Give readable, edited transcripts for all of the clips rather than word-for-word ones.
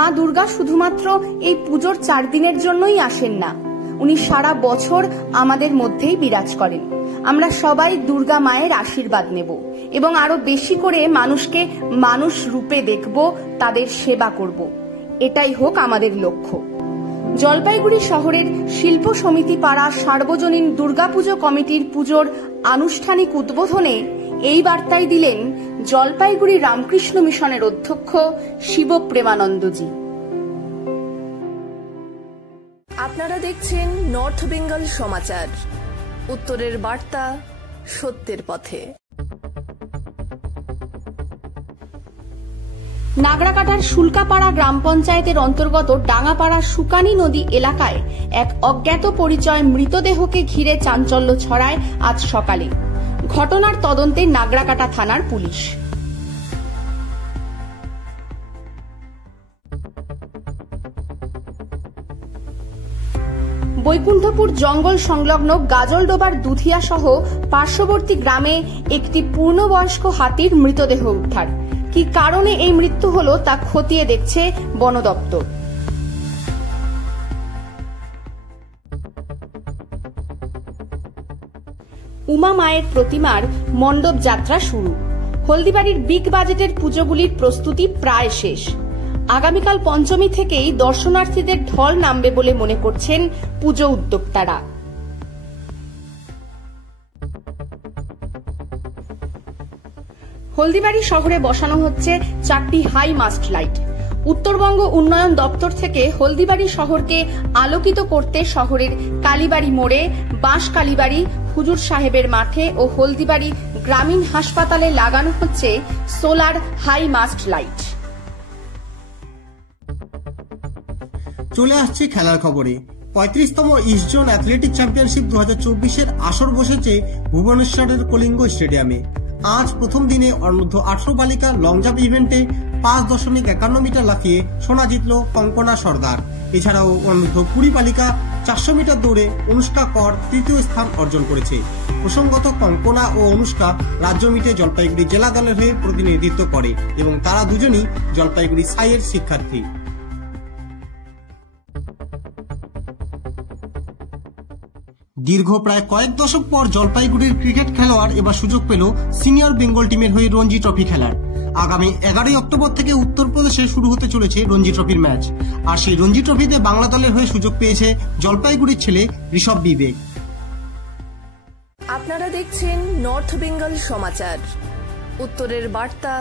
মা দুর্গা শুধুমাত্র এই পুজোর 4 দিনের জন্যই আসেন না, উনি সারা বছর আমাদের মধ্যেই বিরাজ করেন। আমরা সবাই দুর্গা মায়ের আশীর্বাদ নেব এবং আরো বেশি করে মানুষকে মানুষ রূপে দেখব, তাদের সেবা করব। এটাই হোক আমাদের লক্ষ্য। জলপাইগুড়ি শহরের শিল্প সমিতি পাড়া সার্বজনীন দুর্গাপুজো কমিটির পুজোর আনুষ্ঠানিক উদ্বোধনে এই বার্তাই দিলেন জলপাইগুড়ি রামকৃষ্ণ মিশনের অধ্যক্ষ শিবপ্রেমানন্দজি। আপনারা দেখছেন নর্থ বেঙ্গল সমাচার, উত্তরের বার্তা, সত্যের পথে। নাগরাকাটার শুল্কাপাড়া গ্রাম পঞ্চায়েতের অন্তর্গত ডাঙ্গাপাড়া সুকানি নদী এলাকায় এক অজ্ঞাত পরিচয় মৃতদেহকে ঘিরে চাঞ্চল্য ছড়ায় আজ সকালে। ঘটনার তদন্তে নাগরাকাটা থানার পুলিশ। বৈকুণ্ঠপুর জঙ্গল সংলগ্ন গাজলডোবার দুধিয়া সহ পার্শ্ববর্তী গ্রামে একটি পূর্ণবয়স্ক হাতির মৃতদেহ উদ্ধার। কি কারণে এই মৃত্যু হলো তা খতিয়ে দেখছে বন দপ্তর। উমা মায়ের প্রতিমার মণ্ডপ যাত্রা শুরু। হলদিবাড়ির বিগ বাজেটের পুজোগুলির প্রস্তুতি প্রায় শেষ। আগামীকাল পঞ্চমী থেকেই দর্শনার্থীদের ঢল নামবে বলে মনে করছেন পুজো উদ্যোক্তারা। হলদিবাড়ি শহরে বসানো হচ্ছে 4টি হাই মাস্ট লাইট। উত্তরবঙ্গ উন্নয়ন দপ্তর থেকে হলদিবাড়ি শহরকে আলোকিত করতে শহরের কালীবাড়ি মোড়ে, বাঁশ কালীবাড়ি, হুজুর সাহেবের মাঠে ও হলদিবাড়ি গ্রামীণ হাসপাতালে লাগানো হচ্ছে সোলার হাই মাস্ট লাইট। চলে আসছে খেলার খবরে। 35তম ইস্ট জোন অ্যাথলেটিক চ্যাম্পিয়নশিপ 2024-এর আসর বসেছে ভুবনেশ্বরের কলিঙ্গ স্টেডিয়ামে। আজ প্রথম দিনে অনূর্ধ্ব 18 বালিকা লং জাম্প ইভেন্টে 5.51 মিটার লাফিয়ে সোনা জিতল কঙ্কনা সর্দার। এছাড়াও অনূর্ধ্ব 20 বালিকা 400 মিটার দৌড়ে অনুষ্কা কর তৃতীয় স্থান অর্জন করেছে। প্রসঙ্গত, কঙ্কনা ও অনুষ্কা রাজ্য মিটে জলপাইগুড়ি জেলা দলের হয়ে প্রতিনিধিত্ব করে এবং তারা দুজনই জলপাইগুড়ি সাইয়ের শিক্ষার্থী। দীর্ঘ প্রায় কয়েক দশক পর জলপাইগুড়ির ক্রিকেট খেলোয়াড় এবার সুযোগ পেল সিনিয়র বেঙ্গল টিমের হয়ে রঞ্জি ট্রফি খেলার। আগামী 11 অক্টোবর থেকে উত্তরপ্রদেশে শুরু হতে চলেছে রঞ্জি ট্রফির ম্যাচ। আর সেই রঞ্জি ট্রফিতে বাংলা দলের হয়ে সুযোগ পেয়েছে জলপাইগুড়ির ছেলে ঋষভ বিবেক। আপনারা দেখছেন নর্থ বেঙ্গল সমাচার, উত্তরের বার্তা,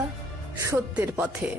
সত্যের পথে।